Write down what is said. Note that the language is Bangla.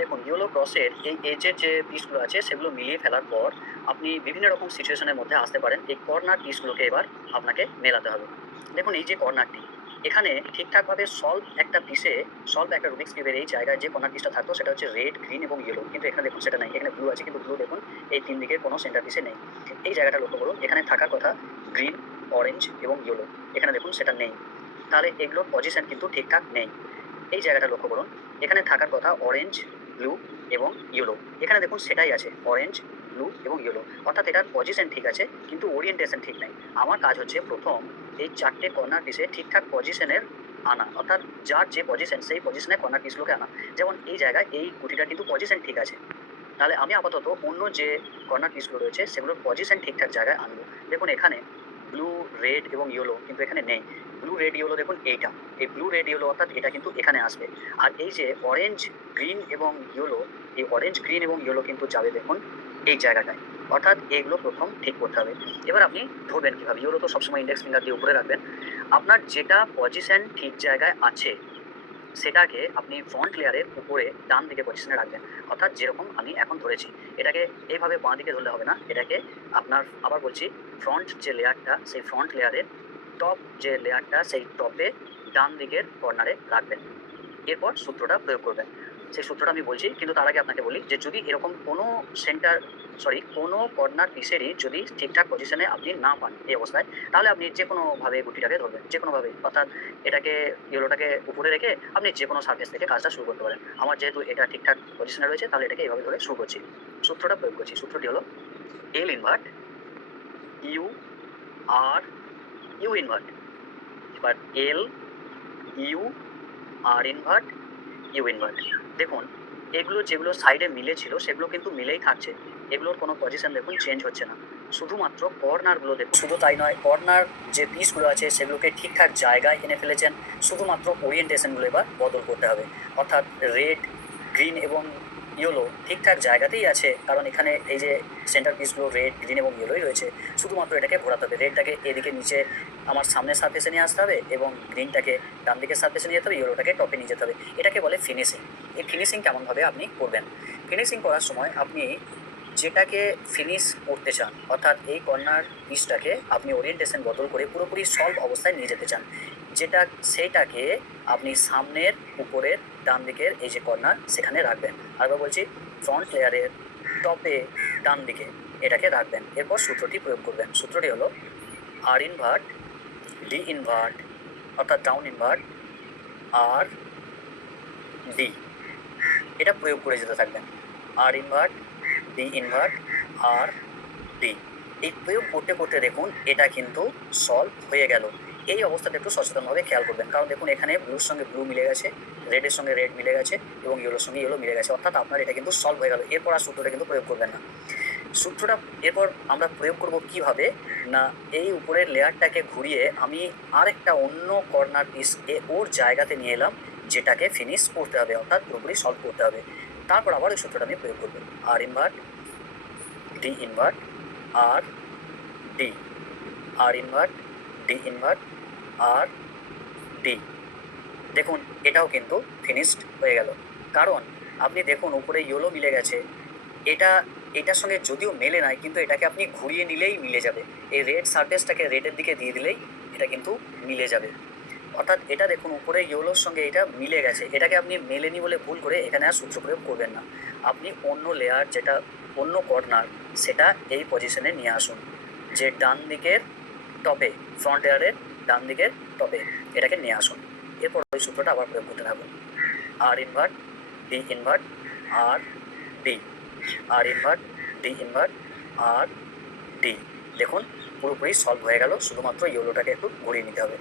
দেখুন ইয়েলো ক্রসের এই এজের যে পিসগুলো আছে সেগুলো মিলিয়ে ফেলার পর আপনি বিভিন্ন রকম সিচুয়েশনের মধ্যে আসতে পারেন। এই কর্নার পিসগুলোকে এবার আপনাকে মেলাতে হবে। দেখুন এই যে কর্নারটি, এখানে ঠিকঠাকভাবে সলভ একটা রুবিক্স কিউবের এই জায়গায় যে কর্নার পিসটা থাকতো সেটা হচ্ছে রেড, গ্রিন এবং ইয়েলো। কিন্তু এখানে দেখুন সেটা নাই। এখানে ব্লু আছে কিন্তু ব্লু দেখুন এই ৩ দিকের কোনো সেন্টার পিসে নেই। এই জায়গাটা লক্ষ্য করুন, এখানে থাকার কথা গ্রিন, অরেঞ্জ এবং ইয়েলো। এখানে দেখুন সেটা নেই। তাহলে এগুলোর পজিশন কিন্তু ঠিকঠাক নেই। এই জায়গাটা লক্ষ্য করুন, এখানে থাকার কথা অরেঞ্জ, ব্লু এবং ইয়েলো। এখানে দেখুন সেটাই আছে অরেঞ্জ, ব্লু এবং ইয়েলো। অর্থাৎ এটার পজিশন ঠিক আছে কিন্তু ওরিয়েন্টেশন ঠিক নাই। আমার কাজ হচ্ছে প্রথম এই ৪ টে কর্নার পিসে ঠিকঠাক পজিশনের আনা। অর্থাৎ যার যে পজিশন সেই পজিশনে কর্নার পিসগুলোকে আনা। যেমন এই জায়গায় এই গুটিটার কিন্তু পজিশন ঠিক আছে। তাহলে আমি আপাতত অন্য যে কর্নার পিসগুলো রয়েছে সেগুলোর পজিশন ঠিকঠাক জায়গায় আনবো। দেখুন এখানে ব্লু, রেড এবং ইয়েলো কিন্তু এখানে নেই। ব্লু, রেড, ইয়েলো দেখুন এইটা। এই ব্লু, রেড, ইয়েলো অর্থাৎ এটা কিন্তু এখানে আসবে। আর এই যে অরেঞ্জ, গ্রিন এবং ইয়েলো, এই অরেঞ্জ, গ্রিন এবং ইয়েলো কিন্তু যাবে দেখুন এই জায়গাটায়। অর্থাৎ এইগুলো প্রথম ঠিক করতে হবে। এবার আপনি ধরবেন কীভাবে? ইয়েলো তো সবসময় ইন্ডেক্স ফিঙ্গার দিয়ে উপরে রাখবেন। আপনার যেটা পজিশন ঠিক জায়গায় আছে সেটাকে আপনি ফ্রন্ট লেয়ারের উপরে ডান দিকে পজিশনে রাখবেন। অর্থাৎ যেরকম আমি এখন ধরেছি, এটাকে এইভাবে বাঁ দিকে ধরলে হবে না। এটাকে আপনার আবার বলছি, ফ্রন্ট যে লেয়ারটা সেই ফ্রন্ট লেয়ারের টপ যে লেয়ারটা সেই টপে ডান দিকের কর্নারে রাখবেন। এরপর সূত্রটা প্রয়োগ করবেন। সেই সূত্রটা আমি বলছি, কিন্তু তার আগে আপনাকে বলি যে যদি এরকম কোনো কর্নার পিসেরই যদি ঠিকঠাক পজিশনে আপনি না পান এই অবস্থায়, তাহলে আপনি যেকোনোভাবে গুটিটাকে ধরবেন, যেকোনোভাবে। অর্থাৎ এটাকে ইয়েলোটাকে উপরে রেখে আপনি যেকোনো সারফেস থেকে কাজটা শুরু করতে পারেন। আমার যেহেতু এটা ঠিকঠাক পজিশনে রয়েছে তাহলে এটাকে এইভাবে ধরে শুরু করছি। সূত্রটা প্রয়োগ করছি। সূত্রটি হলো এল ইনভার্ট ইউ আর ইউ ইনভার্ট। এবার এল, ইউ, আর ইনভার্ট, ইউ ইনভার্ট। দেখুন এগুলো যেগুলো সাইডে মিলে ছিল সেগুলো কিন্তু মিলেই থাকছে। এগুলোর কোনো পজিশন দেখুন চেঞ্জ হচ্ছে না। শুধুমাত্র কর্নারগুলো দেখুন। শুধু তাই নয়, কর্নার যে পিসগুলো আছে সেগুলোকে ঠিকঠাক জায়গায় এনে ফেলেছেন। শুধুমাত্র ওরিয়েন্টেশনগুলো এবার বদল করতে হবে। অর্থাৎ রেড, গ্রিন এবং ইয়েলো ঠিকঠাক জায়গাতেই আছে, কারণ এখানে এই যে সেন্টার পিসগুলো রেড, গ্রিন এবং ইয়েলোই রয়েছে। শুধুমাত্র এটাকে ঘোরাতে হবে। রেডটাকে এদিকে নিচে আমার সামনের সারফেসে নিয়ে আসতে হবে এবং গ্রিনটাকে ডান দিকের সারফেসে নিয়ে যেতে হবে, ইয়েলোটাকে টপে নিয়ে যেতে হবে। এটাকে বলে ফিনিশিং। এই ফিনিশিং কেমনভাবে আপনি করবেন? ফিনিশিং করার সময় আপনি যেটাকে ফিনিশ করতে চান, অর্থাৎ এই কর্নার পিসটাকে আপনি ওরিয়েন্টেশন বদল করে পুরোপুরি সলভ অবস্থায় নিয়ে যেতে চান, সেইটাকে আপনি সামনের উপরের ডান দিকের এই যে কর্নার সেখানে রাখবেন। আরেকবার বলছি, ফ্রন্ট লেয়ারের টপে ডান দিকে এটাকে রাখবেন। এরপর সূত্রটি প্রয়োগ করবেন। সূত্রটি হলো আর ইনভার্ট, ডি ইনভার্ট অর্থাৎ ডাউন ইনভার্ট, আর ডি, এটা প্রয়োগ করে যেতে থাকবেন। আর ইনভার্ট, ডি ইনভার্ট, আর ডি, এই প্রয়োগ করতে করতে দেখুন এটা কিন্তু সলভ হয়ে গেল। এই অবস্থাটা একটু সচেতনভাবে খেয়াল করবেন, কারণ দেখুন এখানে ব্লুর সঙ্গে ব্লু মিলে গেছে, রেডের সঙ্গে রেড মিলে গেছে এবং ইয়েলোর সঙ্গে ইয়েলো মিলে গেছে। অর্থাৎ আপনার এটা কিন্তু সলভ হয়ে গেল। এরপর আর সূত্রটা কিন্তু প্রয়োগ করবেন না। সূত্রটা এরপর আমরা প্রয়োগ করব কিভাবে না, এই উপরের লেয়ারটাকে ঘুরিয়ে আমি আরেকটা অন্য কর্নার পিস ওর জায়গাতে নিয়ে এলাম, যেটাকে ফিনিশ করতে হবে, অর্থাৎ পুরোপুরি সলভ করতে হবে। তারপর আবার ওই সূত্রটা আমি প্রয়োগ করবো। আর ইনভার্ট, ডি ইনভার্ট, আর ডি, আর ইনভার্ট, ডি ইনভার্ট, আর ডি। দেখুন এটাও কিন্তু ফিনিশড হয়ে গেল। কারণ আপনি দেখুন উপরে ইয়েলো মিলে গেছে, এটার সঙ্গে যদিও মেলে নাই কিন্তু এটাকে আপনি ঘুরিয়ে নিলেই মিলে যাবে। এই রেড সারফেসটাকে রেডের দিকে দিয়ে দিলেই এটা কিন্তু মিলে যাবে। অর্থাৎ এটা দেখুন উপরে ইয়েলোর সঙ্গে এটা মিলে গেছে, এটাকে আপনি মেলেনি বলে ভুল করে এখানে আর সূত্র প্রয়োগ করবেন না। আপনি অন্য লেয়ার, যেটা অন্য কর্নার, সেটা এই পজিশনে নিয়ে আসুন, যে ডান দিকের টপে, ফ্রন্ট লেয়ারের ডান দিকের টপে এটাকে নিয়ে আসুন। এরপর ওই সূত্রটা আবার প্রয়োগ করতে থাকুন। আর ইনভার্ট, ডি ইনভার্ট, আর ডি, আর ইনভার্ট, ডি ইনভার্ট, আর ডি। দেখুন পুরোপুরি সলভ হয়ে গেল, শুধুমাত্র ইয়েলোটাকে একটু ঘুরিয়ে নিতে হবে।